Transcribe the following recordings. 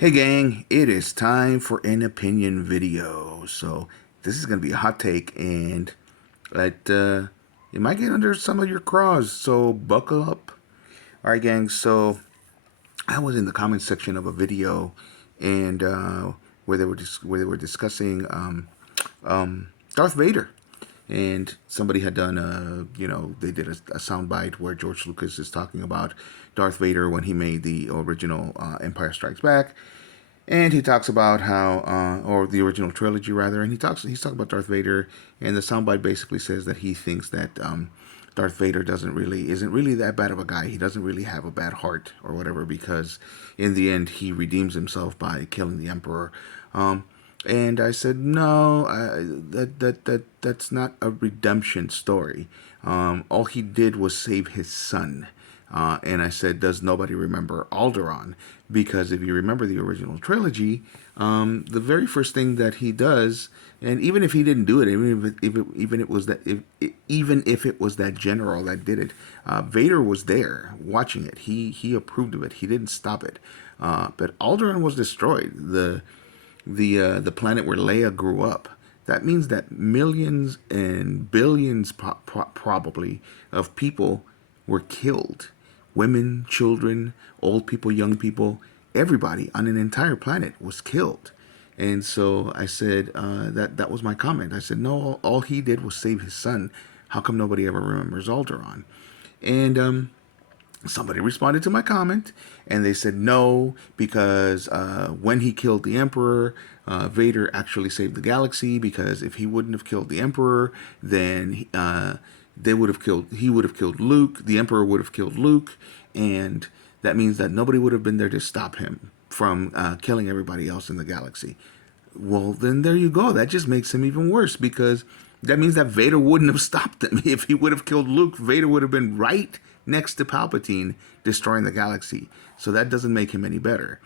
Hey gang, it is time for an opinion video. So this is gonna be a hot take, and it might get under some of your craws. So buckle up. All right, gang. So I was in the comment section of a video, and where they were discussing Darth Vader, and somebody had done they did a soundbite where George Lucas is talking about Darth Vader when he made the original Empire Strikes Back, and he talks about how, or the original trilogy rather, and he's talking about Darth Vader, and the soundbite basically says that he thinks that Darth Vader isn't really that bad of a guy. He doesn't really have a bad heart or whatever, because in the end he redeems himself by killing the Emperor. And I said, no, that's not a redemption story. All he did was save his son. And I said, does nobody remember Alderaan? Because if you remember the original trilogy, the very first thing that he does, and even if he didn't do it, even if it was that general that did it, Vader was there watching it. He approved of it. He didn't stop it. But Alderaan was destroyed. The planet where Leia grew up. That means that millions and billions probably of people were killed. Women, children, old people, young people, everybody on an entire planet was killed. And so I said, that was my comment. I said, no, all he did was save his son. How come nobody ever remembers Alderaan? And somebody responded to my comment, and they said no, because when he killed the Emperor, Vader actually saved the galaxy, because if he wouldn't have killed the Emperor, then he would have killed Luke, the Emperor would have killed Luke, and that means that nobody would have been there to stop him from killing everybody else in the galaxy. Well, then there you go. That just makes him even worse, because that means that Vader wouldn't have stopped him. If he would have killed Luke, Vader would have been right next to Palpatine destroying the galaxy. So that doesn't make him any better.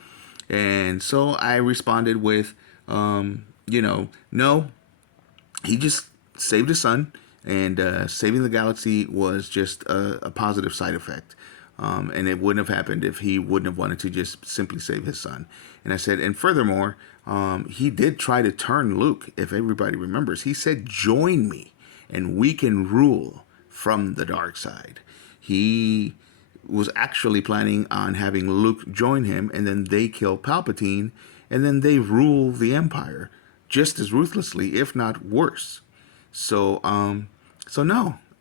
And so I responded with, no, he just saved his son, and saving the galaxy was just a positive side effect. And it wouldn't have happened if he wouldn't have wanted to just simply save his son. And I said, and furthermore, he did try to turn Luke, if everybody remembers. He said, join me, and we can rule from the dark side. He was actually planning on having Luke join him, and then they kill Palpatine, and then they rule the Empire just as ruthlessly, if not worse. So, no,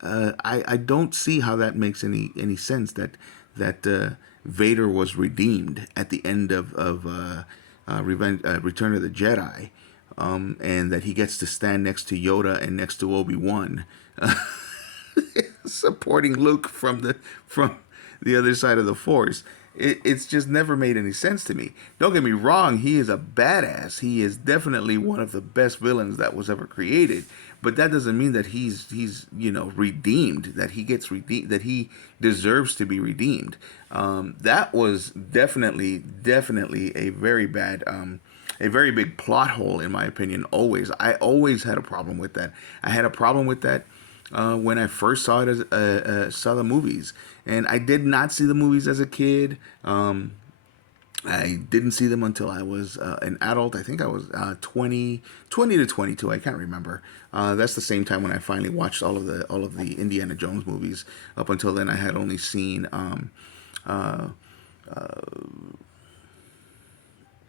I don't see how that makes any sense, that Vader was redeemed at the end of Return of the Jedi, and that he gets to stand next to Yoda and next to Obi-Wan, supporting Luke from the other side of the Force. It's just never made any sense to me. Don't get me wrong, he is a badass. He is definitely one of the best villains that was ever created. But that doesn't mean that he's redeemed, that he gets redeemed, that he deserves to be redeemed. That was definitely a very bad, a very big plot hole, in my opinion. I always had a problem with that. I had a problem with that when I first saw it, saw the movies, and I did not see the movies as a kid. I didn't see them until I was an adult. I think I was 20 to 22. I can't remember. That's the same time when I finally watched all of the Indiana Jones movies. Up until then, I had only seen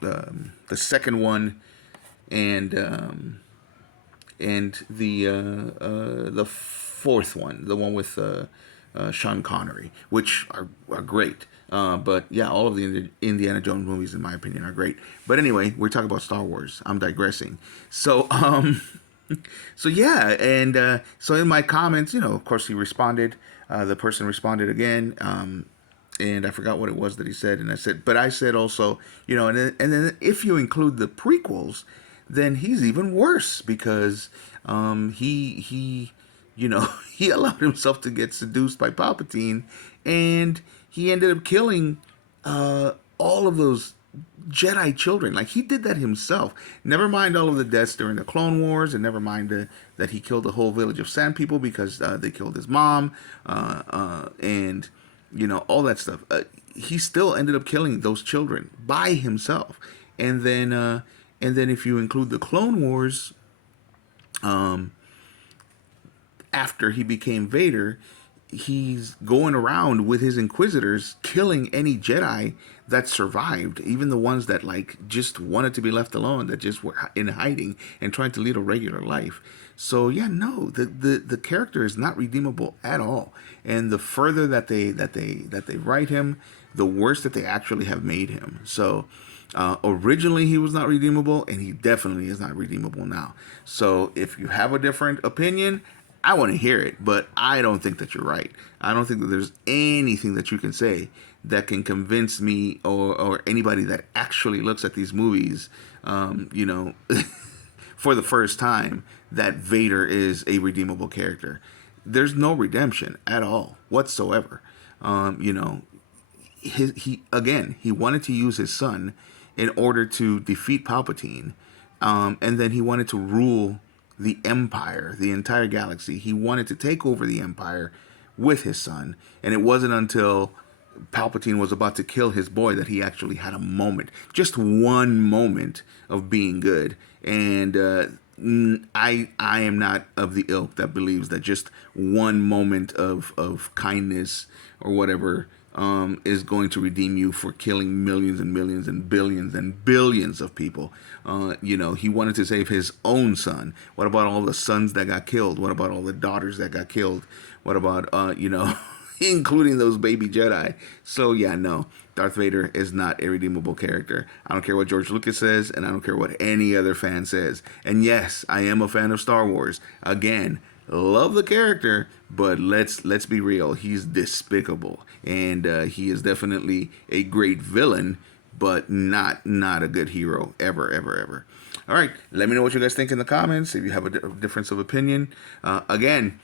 the second one, and the fourth one, the one with Sean Connery, which are great. But yeah, all of the Indiana Jones movies, in my opinion, are great. But anyway, we're talking about Star Wars. I'm digressing. So, so yeah, and so in my comments, of course, he responded. The person responded again. And I forgot what it was that he said. And I said also, and then if you include the prequels, then he's even worse, because he he allowed himself to get seduced by Palpatine, and he ended up killing all of those Jedi children. Like, he did that himself. Never mind all of the deaths during the Clone Wars, and never mind that he killed the whole village of Sand People because they killed his mom, and all that stuff. he still ended up killing those children by himself. And then if you include the Clone Wars, after he became Vader, he's going around with his Inquisitors killing any Jedi that survived, even the ones that like just wanted to be left alone, that just were in hiding and trying to lead a regular life. So yeah, no, the character is not redeemable at all. And the further that they write him, the worse that they actually have made him. So originally he was not redeemable, and he definitely is not redeemable now. So if you have a different opinion, I want to hear it, but I don't think that you're right. I don't think that there's anything that you can say that can convince me or anybody that actually looks at these movies, for the first time, that Vader is a redeemable character. There's no redemption at all whatsoever. Um, you know, he wanted to use his son in order to defeat Palpatine, and then he wanted to rule the Empire, the entire galaxy. He wanted to take over the Empire with his son, and it wasn't until Palpatine was about to kill his boy that he actually had a moment, just one moment of being good. And I am not of the ilk that believes that just one moment of kindness or whatever is going to redeem you for killing millions and millions and billions and billions of people. He wanted to save his own son. What about all the sons that got killed? What about all the daughters that got killed? What about, including those baby Jedi? So, yeah, no. Darth Vader is not a redeemable character. I don't care what George Lucas says, and I don't care what any other fan says. And yes, I am a fan of Star Wars. Again, love the character, but let's be real. He's despicable, and he is definitely a great villain, but not a good hero ever, ever, ever. All right, let me know what you guys think in the comments. If you have a difference of opinion, again,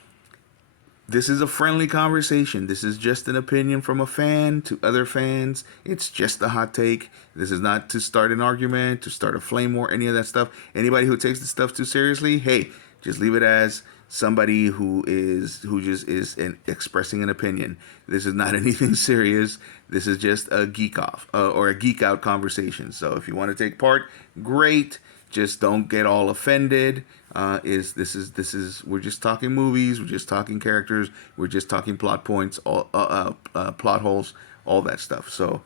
this is a friendly conversation. This is just an opinion from a fan to other fans. It's just a hot take. This is not to start an argument, to start a flame war, any of that stuff. Anybody who takes this stuff too seriously, hey, just leave it as somebody who just is expressing an opinion. This is not anything serious. This is just a geek off or a geek out conversation. So if you want to take part, great. Just don't get all offended. We're just talking movies. We're just talking characters. We're just talking plot points, plot holes, all that stuff. So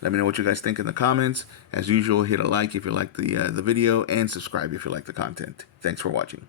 let me know what you guys think in the comments. As usual, hit a like if you like the video, and subscribe if you like the content. Thanks for watching.